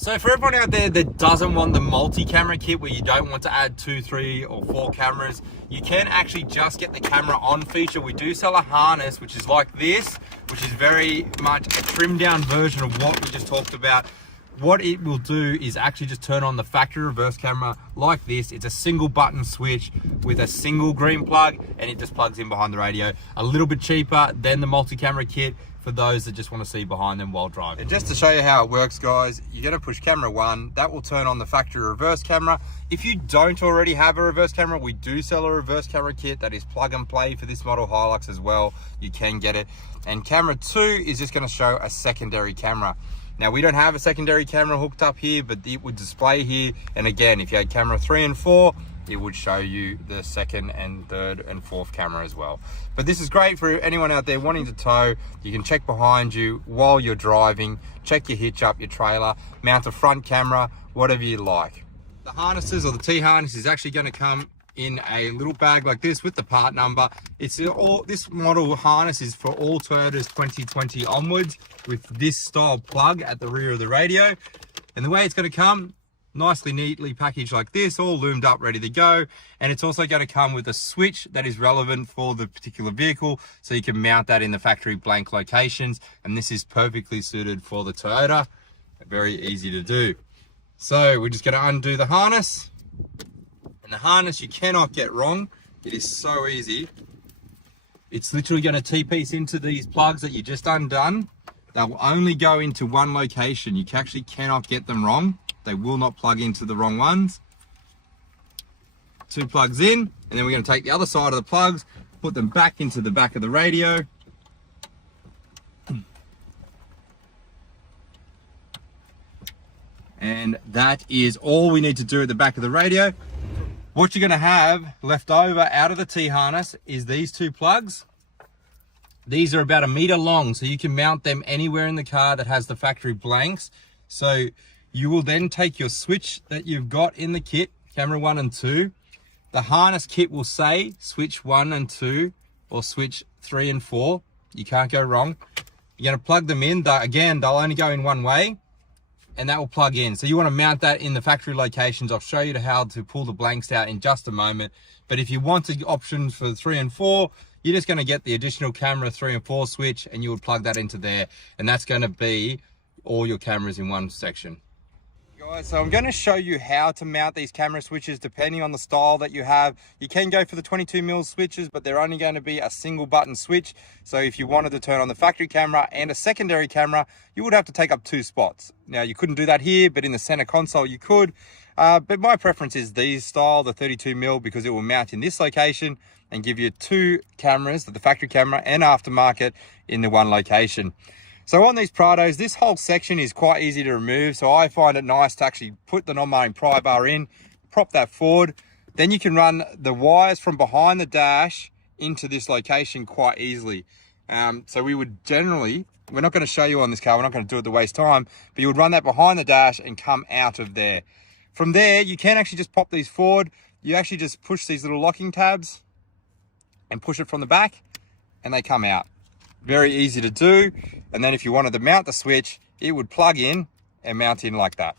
So for everyone out there that doesn't want the multi-camera kit where you don't want to add 2, 3 or 4 cameras, you can actually just get the camera on feature. We do sell a harness which is like this, which is very much a trimmed down version of what we just talked about. What it will do is actually just turn on the factory reverse camera like this. It's a single button switch with a single green plug, and it just plugs in behind the radio. A little bit cheaper than the multi-camera kit for those that just want to see behind them while driving. And just to show you how it works, guys, you're going to push camera 1. That will turn on the factory reverse camera. If you don't already have a reverse camera, we do sell a reverse camera kit that is plug and play for this model Hilux as well. You can get it. And camera 2 is just going to show a secondary camera. Now, we don't have a secondary camera hooked up here, but it would display here. And again, if you had camera 3 and 4, it would show you the second and third and fourth camera as well. But this is great for anyone out there wanting to tow. You can check behind you while you're driving, check your hitch up, your trailer, mount a front camera, whatever you like. The harnesses, or the T-harness, is actually going to come in a little bag like this with the part number. This model harness is for all Toyotas 2020 onwards, with this style plug at the rear of the radio. And the way it's going to come, nicely neatly packaged like this, all loomed up, ready to go. And it's also going to come with a switch that is relevant for the particular vehicle, so you can mount that in the factory blank locations. And this is perfectly suited for the Toyota. Very easy to do. So we're just going to undo the harness. And the harness you cannot get wrong. It is so easy. It's literally going to T-piece into these plugs that you just undone. They'll only go into one location. You actually cannot get them wrong. They will not plug into the wrong ones. 2 plugs in, and then we're going to take the other side of the plugs, put them back into the back of the radio. And that is all we need to do at the back of the radio. What you're going to have left over out of the T-harness is these 2 plugs. These are about 1 meter long, so you can mount them anywhere in the car that has the factory blanks. So you will then take your switch that you've got in the kit, camera 1 and 2. The harness kit will say switch 1 and 2 or switch 3 and 4. You can't go wrong. You're going to plug them in. Again, they'll only go in one way, and that will plug in. So you want to mount that in the factory locations. I'll show you how to pull the blanks out in just a moment. But if you wanted options for 3 and 4, you're just going to get the additional camera 3 and 4 switch, and you would plug that into there. And that's going to be all your cameras in one section. Guys, so I'm going to show you how to mount these camera switches depending on the style that you have. You can go for the 22mm switches, but they're only going to be a single button switch. So if you wanted to turn on the factory camera and a secondary camera, you would have to take up 2 spots. Now, you couldn't do that here, but in the center console you could. But my preference is these style, the 32mm, because it will mount in this location and give you 2 cameras, the factory camera and aftermarket, in the one location. So on these Prados, this whole section is quite easy to remove. So I find it nice to actually put the non-mounting pry bar in, prop that forward. Then you can run the wires from behind the dash into this location quite easily. So we would generally, we're not going to show you on this car, we're not going to do it to waste time, but you would run that behind the dash and come out of there. From there, you can actually just pop these forward. You actually just push these little locking tabs and push it from the back, and they come out. Very easy to do. And then if you wanted to mount the switch, it would plug in and mount in like that.